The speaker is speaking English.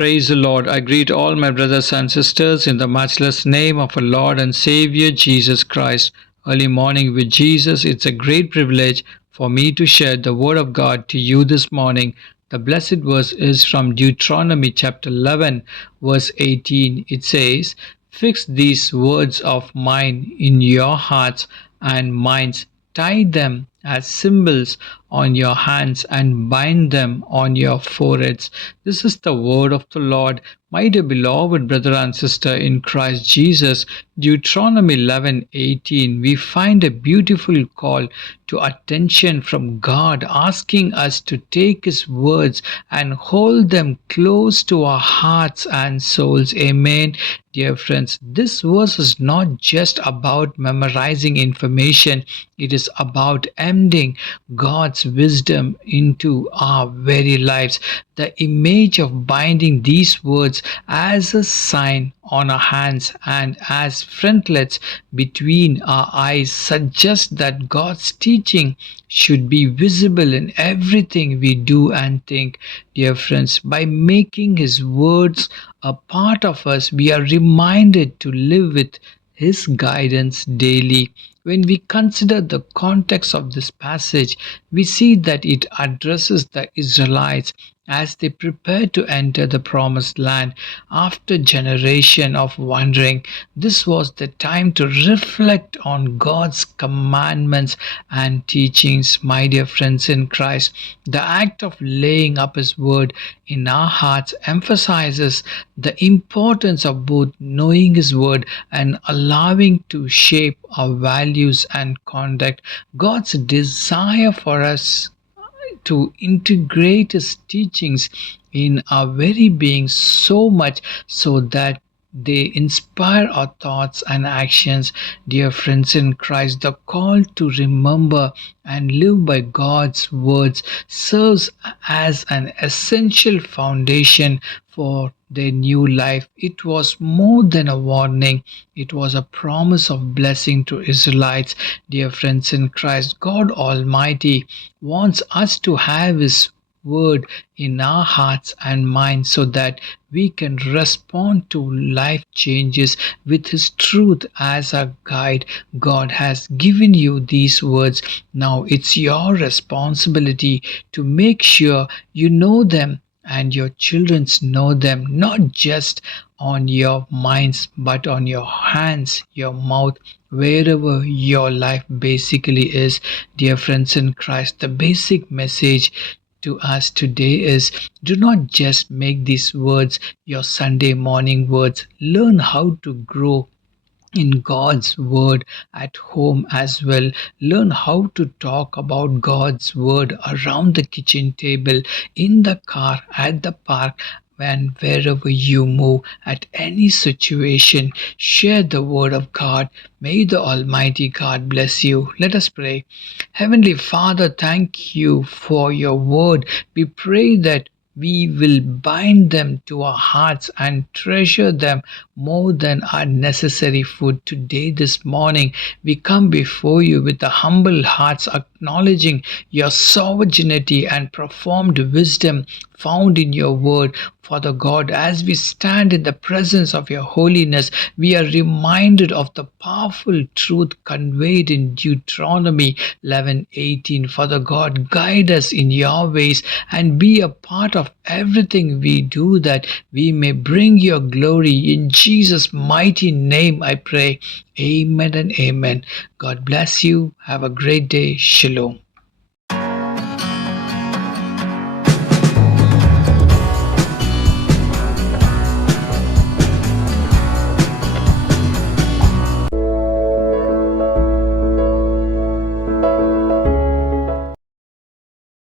Praise the Lord. I greet all my brothers and sisters in the matchless name of our Lord and Savior Jesus Christ. Early morning with Jesus, it's a great privilege for me to share the Word of God to you this morning. The blessed verse is from Deuteronomy chapter 11, verse 18. It says, "Fix these words of mine in your hearts and minds, tie them as symbols on your hands and bind them on your foreheads." This is the word of the Lord. My dear beloved brother and sister in Christ Jesus, Deuteronomy 11:18, we find a beautiful call to attention from God, asking us to take His words and hold them close to our hearts and souls. Amen. Dear friends, this verse is not just about memorizing information, it is about embedding God's wisdom into our very lives. The image of binding these words as a sign on our hands and as frontlets between our eyes suggests that God's teaching should be visible in everything we do and think. Dear friends, by making His words a part of us, we are reminded to live with His guidance daily. When we consider the context of this passage, we see that it addresses the Israelites as they prepare to enter the promised land after generation of wandering. This was the time to reflect on God's commandments and teachings. My dear friends in Christ, the act of laying up His word in our hearts emphasizes the importance of both knowing His word and allowing to shape our values and conduct. God's desire for us to integrate His teachings in our very being so much so that they inspire our thoughts and actions. Dear friends in Christ, the call to remember and live by God's words serves as an essential foundation for their new life. It was more than a warning, it was a promise of blessing to Israelites. Dear friends in Christ, God Almighty wants us to have His word in our hearts and minds so that we can respond to life changes with His truth as a guide. God has given you these words. Now it's your responsibility to make sure you know them and your children know them, not just on your minds but on your hands, your mouth, wherever your life basically is. Dear friends in Christ, the basic message to us today is, do not just make these words your Sunday morning words. Learn how to grow in God's word at home as well. Learn how to talk about God's word around the kitchen table, in the car, at the park, and wherever you move, at any situation. Share the word of God. May the Almighty God bless you. Let us pray. Heavenly Father, thank you for your word. We pray that we will bind them to our hearts and treasure them more than our necessary food. Today, this morning, we come before you with the humble hearts, acknowledging your sovereignty and profound wisdom found in your word. Father God, as we stand in the presence of your holiness, we are reminded of the powerful truth conveyed in Deuteronomy 11:18. Father God, guide us in your ways and be a part of everything we do, that we may bring your glory. In Jesus' mighty name I pray. Amen and amen. God bless you. Have a great day. Shalom.